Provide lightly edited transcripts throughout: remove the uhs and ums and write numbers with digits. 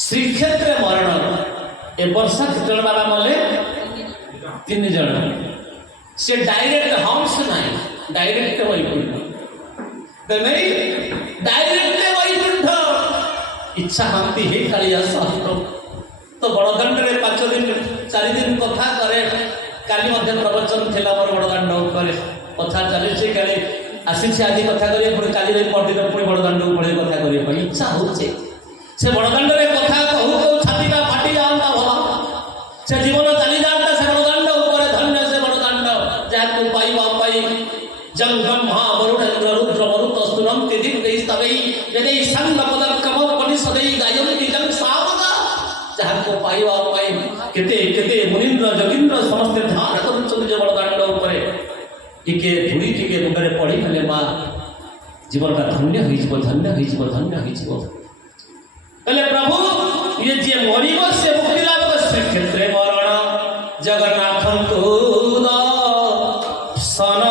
श्रीक्षेत्र मरण ए वर्ष केतल बाबा मले 3 जन से डायरेक्ट हम्स नहीं डायरेक्ट वैकुंठ नहीं डायरेक्ट वैकुंठ इच्छा हमती हे कालिया सहस्त्र तो बड़दाण्ड रे 5 दिन 4 दिन कथा करे काली मध्य प्रवचन थिला मोर बड़दाण्ड करे कथा चले से काली आसी से आदि कथा करे पुणी काली रे पंडित पुणी बड़दाण्ड पड़े कथा करे पर इच्छा होचे से बड़दाण्ड रे कथा कहू कहू छातीटा फाटी जाता भला से जीवन चली जाता से बड़दाण्ड ऊपर धन्य से बड़दाण्ड जाको पाइबा पाई जं ब्रह्मा वरुणेन्द्र रुद्र मरुत स्तुनम तिदिक देस्तवै यदि संग पदक्रम परिषदै गायन्ति जं सावदा जाको पाइबा पाई केते केते मुनीन्द्र जोगीन्द्र समस्त ध्यान करुछन जे बड़दाण्ड ऊपर टिके धुई टिके मुंडरे पड़ी गले मां जीवनटा धन्य होई जीव धन्य होई जीव धन्य होई जीव कहले प्रभु ये जे मरिब से मुक्ति लाभ श्री क्षेत्रे मरण जगन्नाथ को सन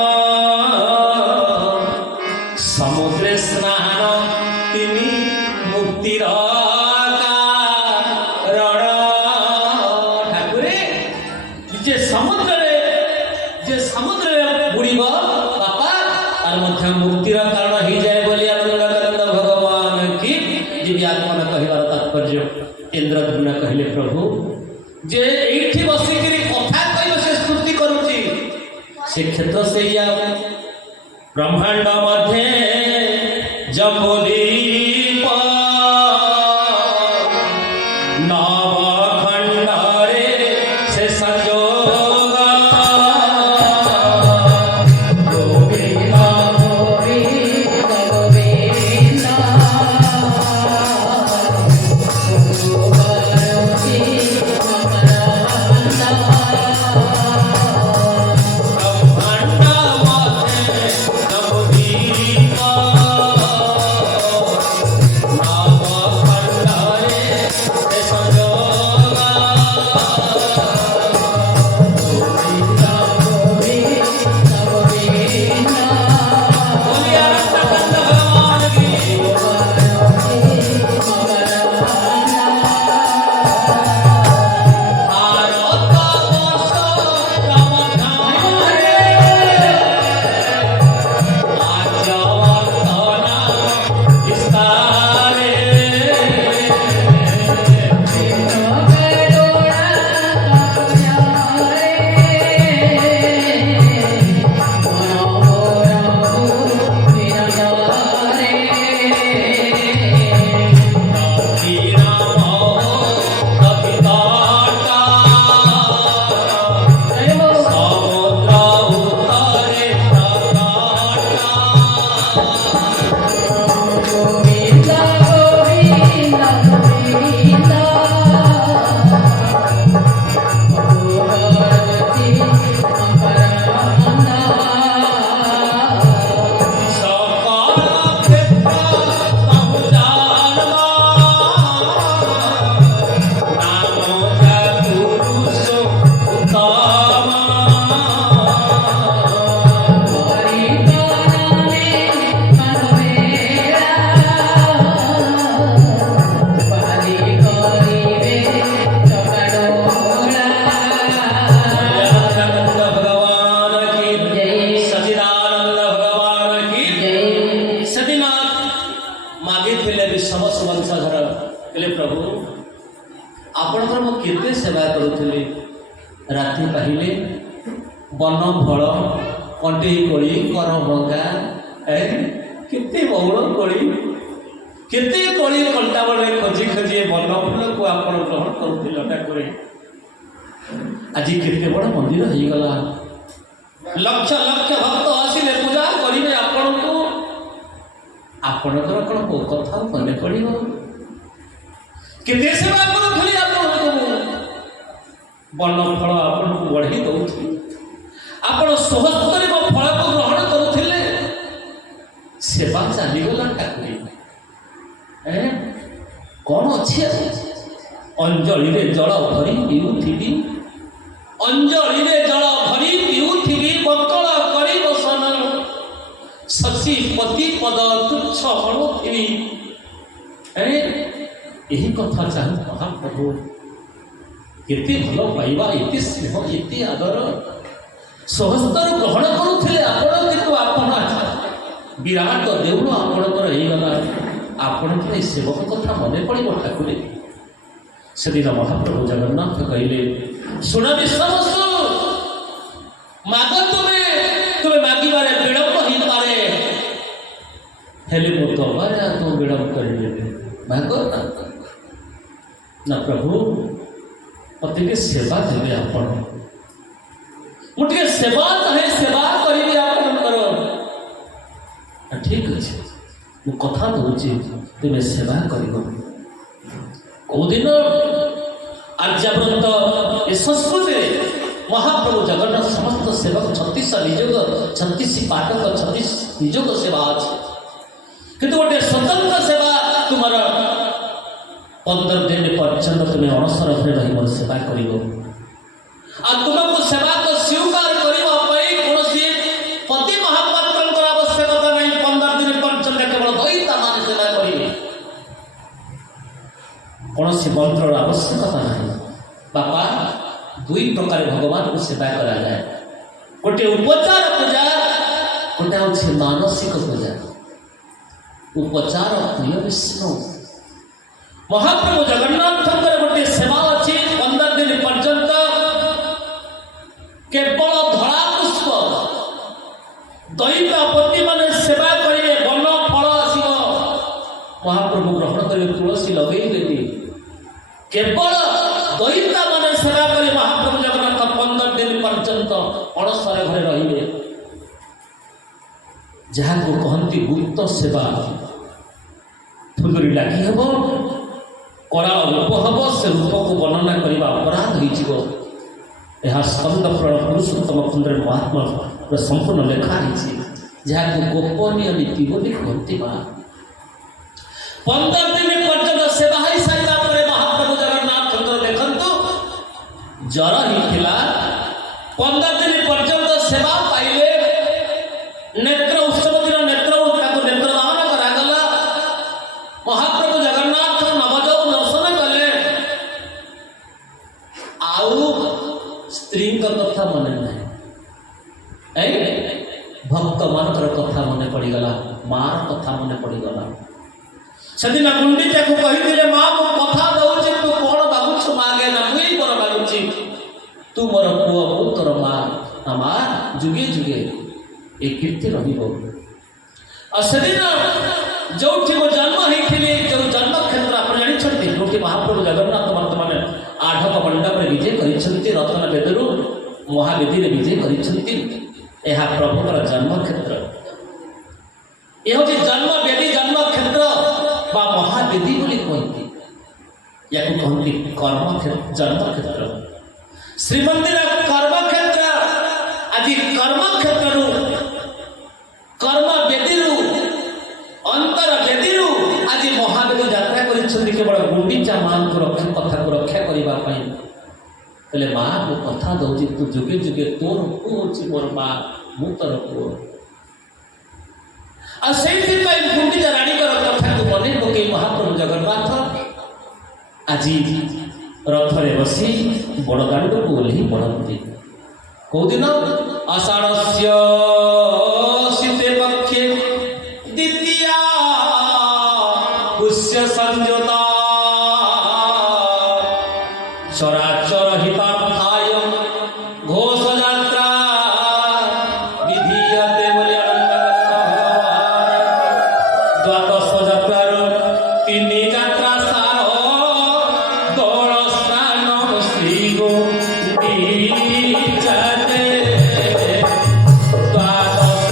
समुद्र स्नान तिनी मुक्तिर कारण ठाकुरे जे समुद्र बुड़ीब बापा तार मध्य मुक्तिर कारण हो जाए बोली आनंद भगवान की दिव्य आत्मा कहबार तात्पर्य इंद्रधुम्न कहले प्रभु जे एठी बसिकरी कथा कहब से स्तुति करूची से क्षेत्र से ब्रह्मांड मध्ये जम्बुदीप नवखंडरे से संजो राति पाहिले बन फल कंटे कोड़ी कर भंगा केते बहुल कोड़ी केते कोड़ी कंटा बड़े खोजी खोजी बन फूल को आप ग्रहण करुले आज केते बड़ मंदिर हो गला लक्ष लक्ष भक्त आसिले पूजा करेंगे आपण को आपणकर कौन को कथा मन पड़ो केते सेवा करुली आपण बन फल आपन को बढ़ी दौथि आपण सहस्तर फल को ग्रहण करुले सेवा चलीगला ठाकुरी कौन अच्छी अंजलि जल भरी पीउथि अंजलि जल भरी पीउथि बकल करी बसन शशि पति पद तुच्छ हणुथि यही कथा चाहूँ महाप्रभु एते भल पाइबा एते स्नेह एते आदर सहस्तर ग्रहण करुले आपण किंतु आपण विराट देउल आपणकर होगा आपण सेवक कथा मन पड़ो ठाकुर से दिन महाप्रभु जगन्नाथ कहले शुण विश्वासु माग तुम्हें तुम्हें मागिबारे विलंब हो पारे हेले मो दबारे तो विलंब कर माग ना प्रभु मत सेवा देवे आपण मुझे सेवा चाहे सेवा करी आपणकर ठीक अच्छे मु कथा दूची तुम्हें सेवा कर कौदिन आर्याव्रत ए संस्कृति महाप्रभु जगन्नाथ समस्त सेवक 36 निजोग 36 पाठक 36 निजोग सेवा अच्छे किंतु गोटे स्वतंत्र सेवा तुम 15 दिन पर्यंत तुम्हें अणसर घरे रही मोर सेवा कर तुमको सेवा को स्वीकार करने कौन पति महापात्र आवश्यकता नहीं 15 दिन पर्यंत केवल दईता मान सेवा करेंगे कौन मंत्र आवश्यकता नहीं बापा दुई प्रकार भगवान को सेवा करा जाए गोटे उपचार पूजा गोटे हूँ मानसिक पूजा उपचार प्रिय विष्णु महाप्रभु जगन्नाथ गोटे सेवा अच्छी 15 दिन पर्यंत केवल धड़ा पुष्प दैता पति मान सेवा करेंगे वन फल आसो महाप्रभु ग्रहण करेंगे तुलसी लगे देवी केवल दैता मान सेवा करे महाप्रभु जगन्नाथ 15 दिन पर्यंत अणसर घरे रहिए जहाँ को कहती गुप्त सेवा फुलुरी लागी हम कड़ा रूप हम से रूप को वर्णना करने अपराध हो स्कंद पुराण पुरुषोत्तम खंड महात्मा संपूर्ण लेखा जहाँ गोपनीय नीति बोली कहती 15 दिन पर्यटन सेवा हो सारा महाप्रभु जगन्नाथ चंद्र देखु जर ही 15 दिन पर्यटन सेवा पाइले नेत्र उत्सव दिन नेत्र नेत्रदान करागला महाप्रभु जगन्नाथ नवजौ दर्शन कले आउ स्त्री कथा मन ना भक्त मान कथा मन पड़गला मार कथा मन पड़गला से दिन गुंडीचा को कही माँ मो कथा दौची तू कौन बागुच मागे ना मुई मोर बागुची तू मोर पुओ मु तोर माँ माँ जुगे जुगे ये कीर्ति रही जो मो जन्म होती जो जन्म क्षेत्र आप जानते जो महाप्रभु जगन्नाथ वर्तमान आढ़क मंडप विजय कर रतन बेदरू महावेदी विजय कर प्रभुकर जन्म क्षेत्र यह हूँ जन्म वेदी जन्म क्षेत्र बा महावेदी बोली कहती या कहती कर्म जन्म क्षेत्र श्रीमंदिर कर्म क्षेत्र आज कर्म क्षेत्र कर्म वेदी अंतर वेदी आज महावेदी यात्रा कर केवल गुंडीचा माँ को रक्षा कथा को रक्षा करने माँ मो कथा दौची तू जुगे जुगे तोर पु मोर माँ मु तोर पु गुंडीचा राणी कथा को मन पकई महाप्रभु जगन्नाथ आज रथरे बसी बड़दाण्ड को ओह्लि पड़ती कौदिन आषाढ़स्य शीते पक्षे द्वितीया पुष्य संयोता चराचर हितार्थाय घोष यात्रा विधीयते बोली द्वादश यात्रार 3 यात्रा सार दौड़ स्नान श्री गुंडीचाते द्वादश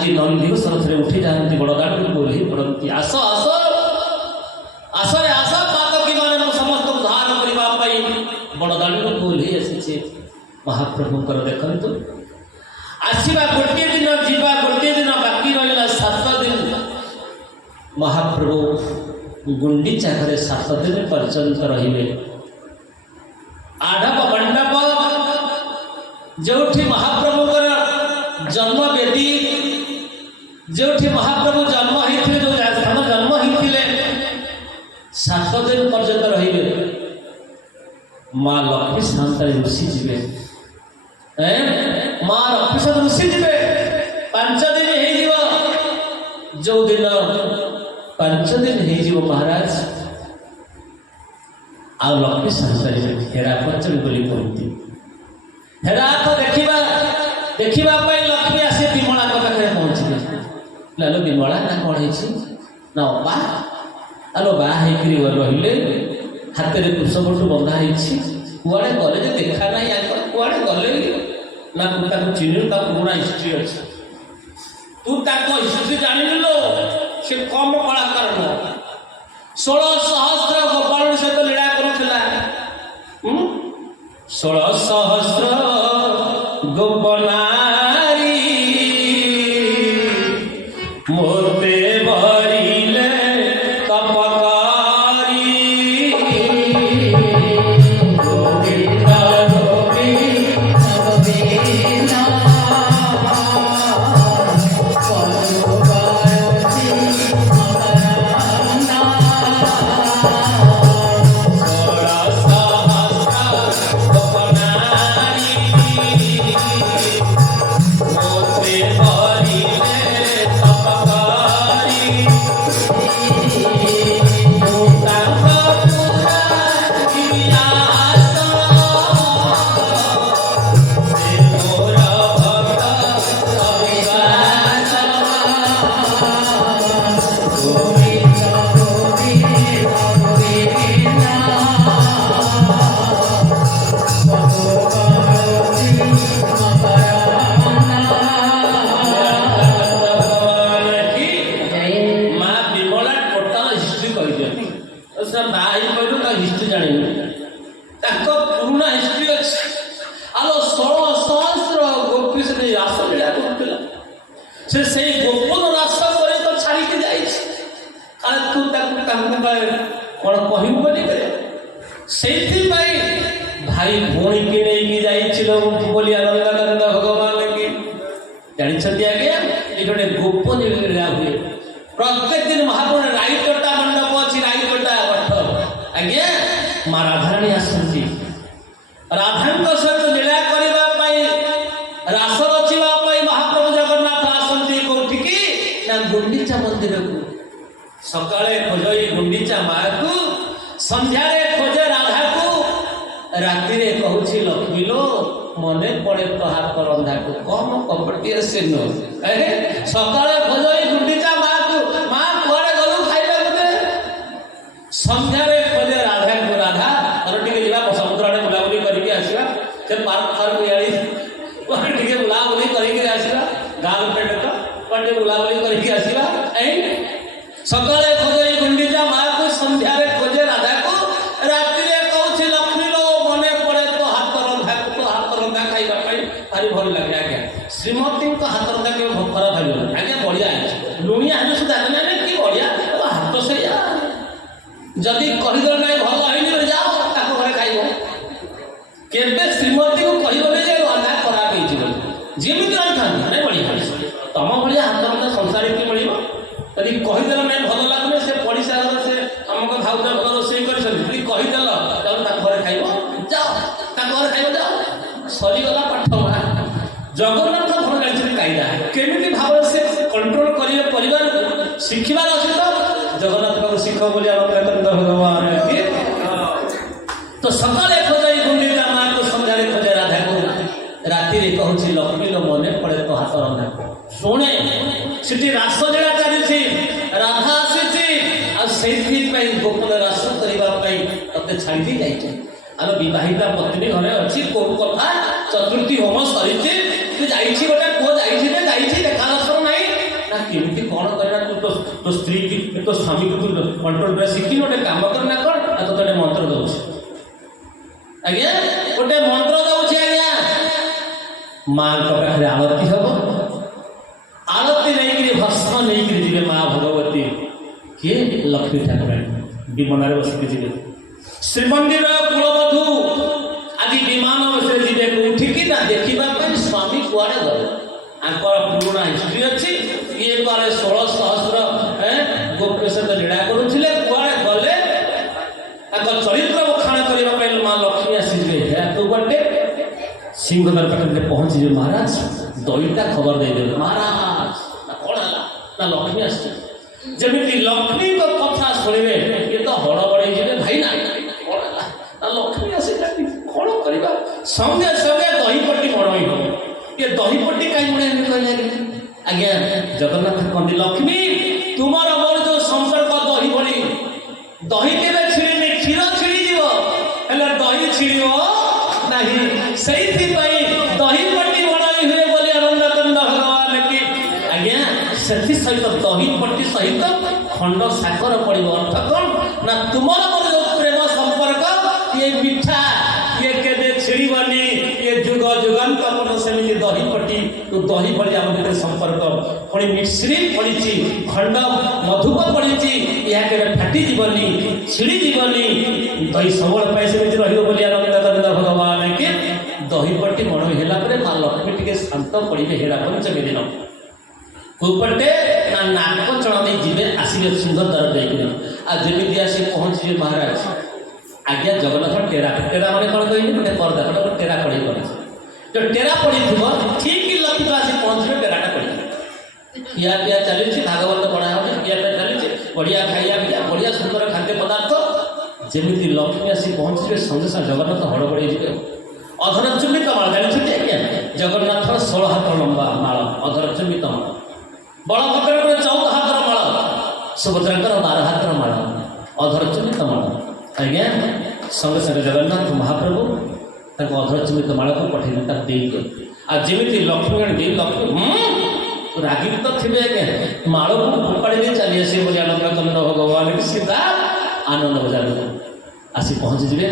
आज नंदीघोष रथ उठी जाती बड़दाण्ड को ओह्लि पड़ती आस आस आसरे आस पातकी मान समस्त उद्धार करने बड़दाण्ड को ओह्लि आसी महाप्रभुकर देखु आसवा गोटे दिन जीवा गोटे दिन बाकी रहा 7 दिन महाप्रभु गुंडीचा घरे 7 दिन पर्यंत रहिबे आडप मंडप जो महाप्रभुकर जन्म बेदी जो महाप्रभु जन्म होते जो स्थान जन्म होते 7 दिन पर्यंत रहिबे माँ लक्ष्मी शांत ऋषि जीवे माँ लक्ष्मी शांत ऋषि जीवे 5 दिन हो जो दिन 5 दिन हो महाराज आ लक्ष्मी शांत हेरा पचन बोली कहती हेरा तो देखा लक्ष्मी आसी विमला पाखे पहुँचे लालो विमला ना कौन है ना बा आलो बा रहिले हाथ में कुशबटू बंधा कुआड़े गले देखा ना कुआड़े गले ना तू चिन्ह पुराना हिस्ट्री अच्छे तू हिस्ट्री जान लो से कम कलाकार नुह 16 सहस्र गोपाल सहित लीला करुला 16 सहस्र गोपनारी मोते भरिले तपकारी गोविंदा गोविंदा कौन कहबनी भाई भौणी की नहीं जाइए बोली आनंदानंद भगवान की जानते आज्ञा ये गोटे गोपनीय लीला हुए प्रत्येक दिन महाप्रभु राईकटा मंडप अच्छी राईकटा मठ आज्ञा माँ राधाराणी आसती राधा सहित लीला करने रास रचापी महाप्रभु जगन्नाथ आसती कौटिकी ना गुंडीचा मंदिर को सकाळे खोजे गुंडीचा माँ को संध्यारे खोजे राधा को राति रे कहूँ लक्ष्मी लो मने पड़े तो हाथ रंधा को कम कपटी से नो अरे सकाळे खोजे गुंडीचा माँ को माँ कुआड़े गलु खाइबा गुटे संध्यारे खोजे राधा को राधा और टिके जिला समुद्र आड़े बुलाबुली करके आसीबा से पार्क फार्क याड़ी और टिके बुलाबुली करके आसीबा गाल पेट का पटे बुलाबुली करके आसीबा सकाळे खोजे गुंडीचा माँ को संध्यारे खोजे राधा को राति रे कहूँ लक्ष्मी लो मने पड़े तो हाथ रंधा खाइबा भारी भल लगे आज्ञा श्रीमती हाथ रंधा के खराब भाई आज्ञा बढ़िया है लुणिया है सुधा कि बढ़िया हाथ से जदि कहदे ना भल है जाओ ताको घरे खाइब केबे श्रीमती को कहबे जे रंधा खराब हो जमी रही ना बढ़िया तुम भाया हाथ रंधा संसार की मिल यदि कहीदेल ना भल लगुनि से पड़ीसा घर से आमको भाउज भल रोषे कहीदेल घरे खाइब जाओ घर खाइब जाओ सरीगला पाठ जगन्नाथ भल जानी कायदा केमी भाव से कंट्रोल करेंगे परिवार शिखबार अच्छे तो जगन्नाथ बाबू शिख बोली भगवान तो सकाले खोजे गुंडीचा माँ को संध्यारे खोजे राधा को राति रे कहूँ लक्ष्मी लो मने पड़े तो हाथ रंधा शुणे सीटी रास लीला चली राधा आसी गोकुल रास करने ते छाड़ी जाइए आम बहिता पत्नी घरे अच्छी कौन कथा चतुर्थी होम सरी गोटे पुओ देखा दर्शन ना ना केमती कौन करना तू तो स्त्री की तो स्वामी को तू कंट्रोल कर शिखी गोटे काम करना कौन ना तो गोटे मंत्र दौर आज्ञा गोटे मंत्र दौर आज्ञा माँ पाखे आरती हम आरती नहीं भस्म नहीं जी माँ भगवती किए लक्ष्मी ठाकुराणी विमान बसिक जी श्रीमंदिर कुलबधू आज विमान बस जी उठिकी ना देखा स्वामी कुआड़े गले आंकर पुराणा हिस्ट्री अच्छी ये काले 16 सहस्र गोप्य सहित लीला करुले कुआड़े गले चरित्र बखाण करने माँ लक्ष्मी आसवे तू बटे सिंहदार पाखे पहुंची महाराज दईटा खबर दे महाराज कौन है ना लक्ष्मी आसमी लक्ष्मी कथा शुणे ये तो हड़बड़े जी भाई ना कौन है ना लक्ष्मी आस कौन करवा संगे संगे दहीपट्टी मड़ई हो ये दहीपट्टी कहीं मुड़े कहले आज्ञा जगन्नाथ कहते लक्ष्मी तुमर मोर जो संपर्क दही भरी दही केवे छिड़िनी क्षीर छिड़ीज हेल्ले दही छिड़ नहीं से दहीपट्टी मड़ई हुए बोली आनंदानंद भगवान की आज्ञा से सहित दहीपट्टी सहित खंड सागर पड़ो अर्थ कौन ना तुमर मोर जो प्रेम संपर्क ये मिठा ये केवे छिड़बनी ये जुग जुगांत सेमती दहीपट्टी तो दही पड़ी आम भर संपर्क पुणी मिश्री पड़ी खंड मधुप पड़ी यह के फाटीजनी छिड़ीजनी दही सबल सेमती रही आनंद भगवान के दहीपट्टी मड़ई है माँ लक्ष्मी टी शांत पड़े हेरा पंचमी दिन कौपटे ना नाक चढ़ा दे जी आसवे सुंदर द्वार देख आमती आसी पहुँचे महाराज आज्ञा जगन्नाथ टेरा टेरा मैंने कौन कहली गोटे पर्दा गोटे टेरा कड़े कर जो टेरा पड़ी ठीक लक्ष्मी तो आसी पहुँचे टेराटा पड़ी खिया पिया चली भागवत पढ़ा हो खिया पिया चली बढ़िया खाइया पिया बढ़िया सुंदर खाद्य पदार्थ जमी लक्ष्मी आसी पहुँचे संगे संगे जगन्नाथ हड़बड़े जी अधर चुम्बित माल जानी आज्ञा जगन्नाथ 16 हाथ लंबा माल अधर चुम्बित माल बलभद्र 14 हाथ माल सुभद्रा 12 हाथ माल अधर चुम्बित माल आज्ञा संगे संगे जगन्नाथ महाप्रभु अधर चुम्बित माल को पठे जमी लक्ष्मी दे लक्ष्मी रागी तो थे आज्ञा माल को फोपाड़ी चली आसे बोली आनंद भगवान की सीधा आनंद बजार आसी पहुँचीजे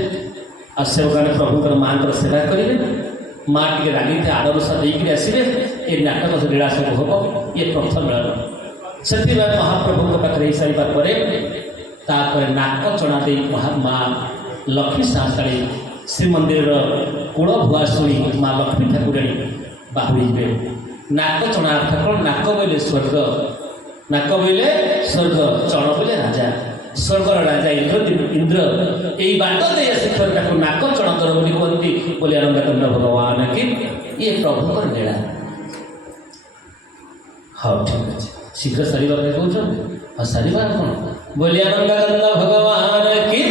आ सेवकाने प्रभुकर माँ सेवा करेंगे माँ टे रागी थे आडरुषा देकर आसवे ये नाटक लीला सब हम ये प्रथम मेलन से महाप्रभु पाखे सारे तापर नाक चणा दे माँ लक्ष्मी साँताड़ी श्रीमंदिर कूल भुआ शुणी माँ लक्ष्मी ठाकुराणी बाहुजे नाक चणा अर्थ कौन नाक बोले स्वर्ग नाक बोले स्वर्ग चण बोले राजा स्वर्गर राजा इंद्र यही बाट दे शिखर को नाक चणकर बोली कहती बोली आनंद भगवान की ये प्रभुकर लीला हाँ ठीक अच्छे शीघ्र सारे कहते हाँ सारे कौन बोली आनंद भगवान की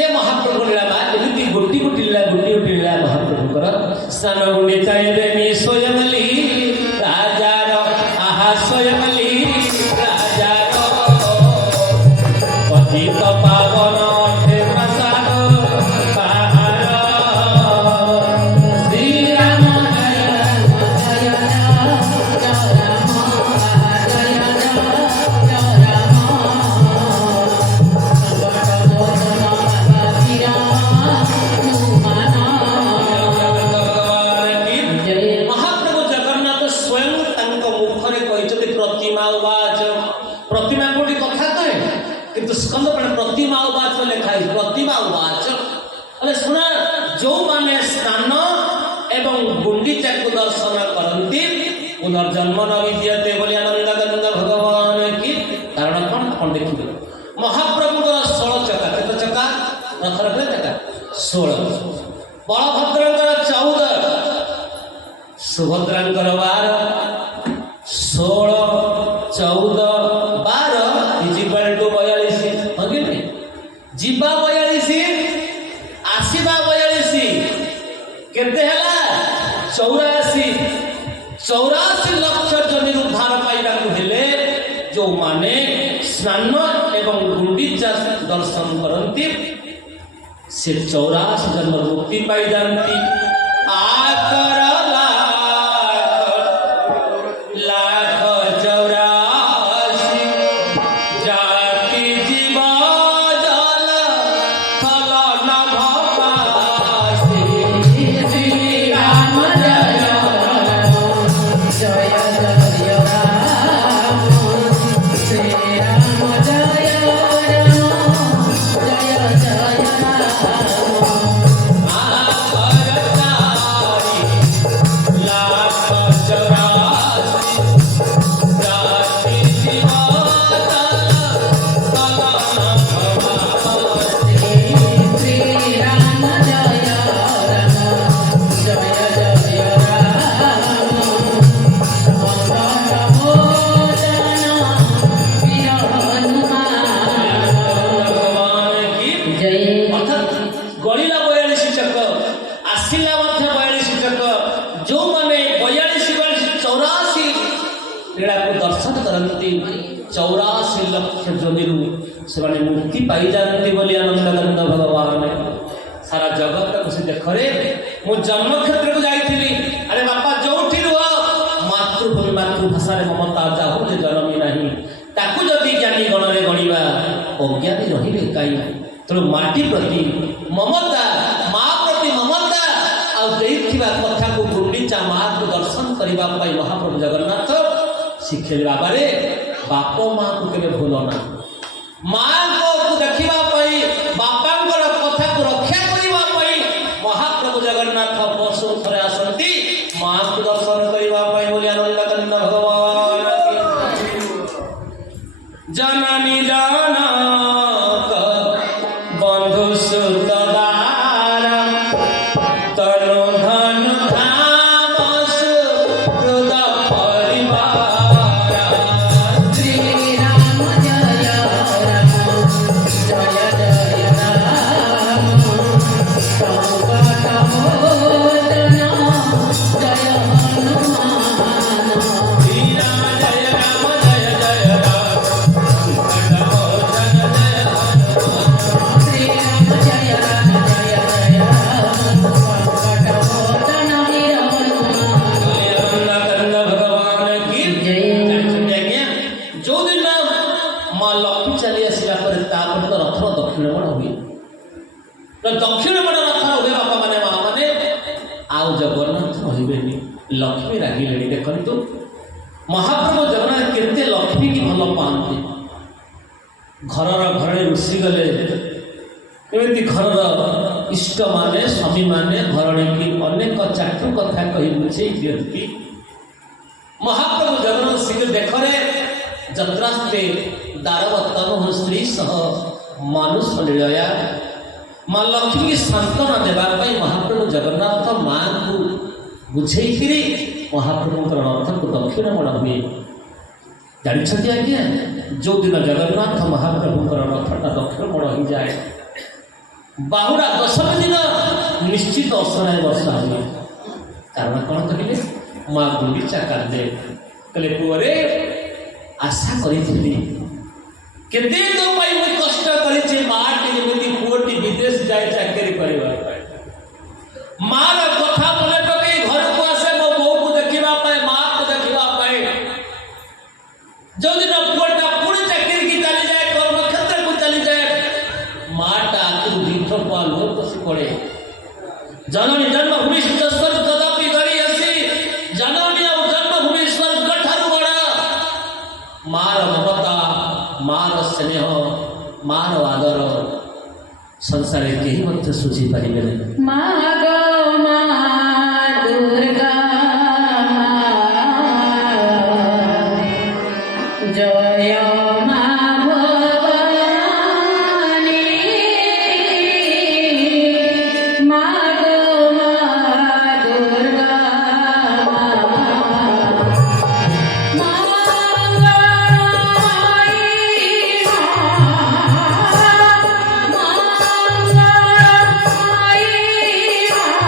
ये महाप्रभु लीला जमी गोटी गोटी लीला गोटी गोटी लीला महाप्रभुकर स्नान गुंडी चाहिए स्वयं ली राजा आहा स्वयं ली राजा पतित पावन प्रसाद पाहार श्री राम महाप्रभु जगन्नाथ स्वयं मुखरे कहते प्रतिमा उवाच प्रतिमा कोटी कथा कहे किंतु स्कंद पुराण प्रतिमा उवाच लिखाई प्रतिमा उवाच अरे सुना जो माने स्नान एवं गुंडीचा को दर्शन करती पुनर्जन्म न विद्यते बोली आनंद भगवान की कारण कौन कौन देखिए महाप्रभु 16 चक्का केत चक्का रथर के चक्का 16 बलभद्र 14 सुभद्रा 12 16 14 12 इजिकल टू 42 हो गए जीवा 42 आसीबा 42 केते हला 84 लक्ष जमी उद्धार पाइबा हेले जो माने स्नान एवं गुंडीचा दर्शन करती से 84 जन्म मुक्ति पाई जानती आकर लाख 84 ଆସିଲା ମଧ୍ୟ 42 ଟକ ଯେଉଁମାନେ 42 84 କ୍ରୀଡ଼ାକୁ ଦର୍ଶନ କରନ୍ତି 84 ଲକ୍ଷ ଜମିରୁ ସେମାନେ ମୁକ୍ତି ପାଇଯାଆନ୍ତି ବୋଲି ଆନନ୍ଦାନନ୍ଦ ଭଗବାନ ସାରା ଜଗତକୁ ସେ ଦେଖରେ ମୁଁ ଜନ୍ମକ୍ଷେତ୍ରକୁ ଯାଇଥିଲି ଆରେ ବାପା ଯୋଉଠି ରୁହ ମାତୃଭୂମି ମାତୃଭାଷାରେ ମମତା ଯାହୁ ଯେ ଜନମୀ ନାହିଁ ତାକୁ ଯଦି ଜ୍ଞାନୀ ଗଣରେ ଗଣିବା ଅଜ୍ଞାନୀ ରହିବେ କାହିଁ ତେଣୁ ମାଟି ପ୍ରତି ମମତା ମା ପ୍ରତି ମମତା ଆଉ ଦେଇଥିବା କଥାକୁ ଗୁଣ୍ଡିଚା ମାକୁ ଦର୍ଶନ କରିବା ପାଇଁ ମହାପ୍ରଭୁ ଜଗନ୍ନାଥ ଶିଖେଇଲେ ବାବାରେ ବାପ ମାକୁ କେବେ ଭୁଲ ନା ମାଙ୍କୁ ଦେଖିବା ପାଇଁ ବାପାଙ୍କର କଥାକୁ ରକ୍ଷା କରିବା ପାଇଁ ମହାପ୍ରଭୁ ଜଗନ୍ନାଥ ବର୍ଷକୁ ଥରେ ଆସନ୍ତି ମାଙ୍କୁ ଦର୍ଶନ କରିବା ପାଇଁ ବୋଲି ଆନନ୍ଦାନନ୍ଦ ଭଗବାନ ଜନନୀ ଜନକ ବନ୍ଧୁ ସୁତ ତନୁ ଧନ ଧାମ ସୁହୃଦ ପରିବାର ଶ୍ରୀରାମ ଜୟ ରାମ ଜୟ ଜୟ ରାମ ସଂକଟ ମୋଚନ ଜୟ ହନୁମାନ ଶ୍ରୀରାମ ଜୟ ରାମ ଜୟ ଜୟ ରାମ ସଂକଟ ମୋଚନ ଜୟ ହନୁମାନ ଶ୍ରୀରାମ ଜୟ ରାମ ଜୟ ଜୟ ରାମ ସଂକଟ ମୋଚନ ବୀର ହନୁମାନ ଆନନ୍ଦାନନ୍ଦ ଭଗବାନ କି ଜୟ। ଜାଣିଛନ୍ତି ଆଜ୍ଞା ଯୋଉଦିନ ମା ଲକ୍ଷ୍ମୀ ଚାଲି ଆସିଲା ପରେ ତାପରେ ତ ରଥର ଦକ୍ଷିଣ ବଡ଼ ହୁଏ ଦକ୍ଷିଣ ବଡ଼ ରଥ ହୁଏ ବାପା ମାନେ ମା ମାନେ ଆଉ ଜଗନ୍ନାଥ ରହିବେନି ଲକ୍ଷ୍ମୀ ରାଗିଲେଣି ଦେଖନ୍ତୁ ମହାପ୍ରଭୁ ଜଗନ୍ନାଥ କେତେ ଲକ୍ଷ୍ମୀ କି ଭଲ ପାଆନ୍ତି ଘରର ଘରେ ଋଷି ଗଲେ ଏମିତି ଘରର ଇଷ୍ଟମାନେ ସ୍ୱାମୀମାନେ ଘରଣୀକି ଅନେକ ଚାଟୁ କଥା କହି ବୁଝେଇ ଦିଅନ୍ତି ମହାପ୍ରଭୁ ଜଗନ୍ନାଥ ସିଂହ ଦେଖରେ ଯତ୍ରାସ୍ତେ ଦାରବତ୍ତମ ସ୍ତ୍ରୀ ସହ ମାନୁଷ ଲୀଳୟା ମା ଲକ୍ଷ୍ମୀକି ସାନ୍ତ୍ୱନା ଦେବା ପାଇଁ ମହାପ୍ରଭୁ ଜଗନ୍ନାଥ ମାଙ୍କୁ ବୁଝେଇକିରି ମହାପ୍ରଭୁଙ୍କର ରଥକୁ ଦକ୍ଷିଣ ମୋଡ଼ ହୁଏ ଜାଣିଛନ୍ତି ଆଜ୍ଞା ଯେଉଁଦିନ ଜଗନ୍ନାଥ ମହାପ୍ରଭୁଙ୍କର ରଥଟା ଦକ୍ଷିଣ ମୋଡ଼ ହେଇଯାଏ ବାହୁଡ଼ା ଦଶମୀ ଦିନ ନିଶ୍ଚିତ ଅସରାଏ ବର୍ଷା ହୁଏ କାରଣ କ'ଣ କହିଲେ ମା ଗୁଣ୍ଡିଚା କାନ୍ଦେ କହିଲେ ପୁଅରେ ଆଶା କରିଥିଲି କେତେ ତୋ ପାଇଁ ମୁଁ କଷ୍ଟ କରିଛି ମାଟି ଯେମିତି ପୁଅଟି ବିଦେଶ ଯାଏ ଚାକିରି କରିବା ପାଇଁ ମାର କଥା ମନେ ପକେଇ ଘରକୁ ଆସେ ମୋ ବୋଉକୁ ଦେଖିବା ପାଇଁ ମାକୁ ଦେଖିବା ପାଇଁ ଯେଉଁଦିନ ପୁଅଟା ପୁଣି ଚାକିରିକି ଚାଲିଯାଏ କର୍ମକ୍ଷେତ୍ରକୁ ଚାଲିଯାଏ ମାଟା ଆଖିରୁ ଦୀର୍ଘ ଲୁହ ଖସି ପଡ଼େ ଜନନୀ ଜନ୍ମଭୂମି ସ୍ୱର୍ଗ କଦାପି ଗଳି ଆସି ଜନନୀ ଆଉ ଜନ୍ମଭୂମି ସ୍ୱର୍ଗ ଠାରୁ ବଡ଼ ମାର ମମତା ମାର ସ୍ନେହ ମାର ଆଦର ସଂସାରରେ କେହି ମଧ୍ୟ ଶୁଝି ପାରିବେ ନାହିଁ ମା ଗೋ ମା ଦୁର୍ଗା ଜୟ ମା ଭବାନୀ ମା ଗো ମା ଦୁର୍ଗା মঙ্গলময়ী মা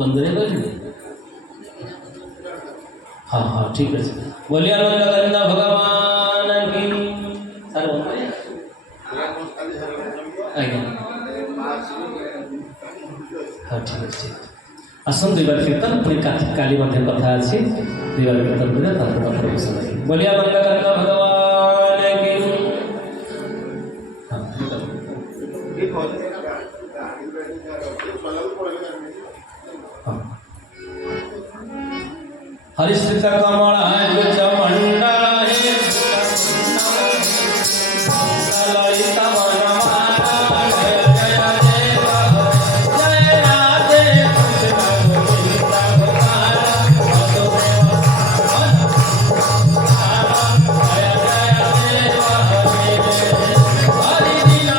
ବନ୍ଦରେ କରିବେ। ହଁ ହଁ ଠିକ୍ ଅଛି। ବୋଲିଆ ନନ୍ଦଗନ୍ଧ ଭଗବାନ କି ସାର୍ ବନ୍ଦରେ ଆଜ୍ଞା ହଁ ଠିକ୍ ଅଛି। ଆସନ୍ତୁ ଦୁଇବାର କୀର୍ତ୍ତନ, ପୁଣି କାଲି ମଧ୍ୟ କଥା ଅଛି। ଦୁଇବାର କୀର୍ତ୍ତନ ପରେ ତାପରେ କଥା ପ୍ରସନ୍ନ ଅଛି। ବୋଲିଆ ନନ୍ଦଗନ୍ଧ ଭଗବାନ କି हरिश्रित कमल कुच मंडल ललित वनमाला जय जय देव जय राधे कृष्ण गोविंद गोपाल वसुदेव जय जय देव हरि दीन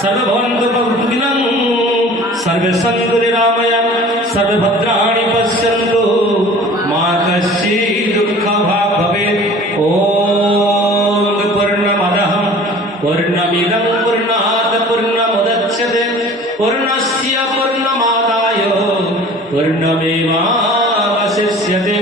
सर्वभवन्तु सुखिनः सर्वे सन्तु निरामया सर्वे भद्राणि पश्यन्तु मा कश्चित् दुःखभाग् भवेत् ॐ पूर्णमदः पूर्णमिदं पूर्णात् पूर्णमुदच्यते पूर्णस्य पूर्णमादाय पूर्णमेवावशिष्यते।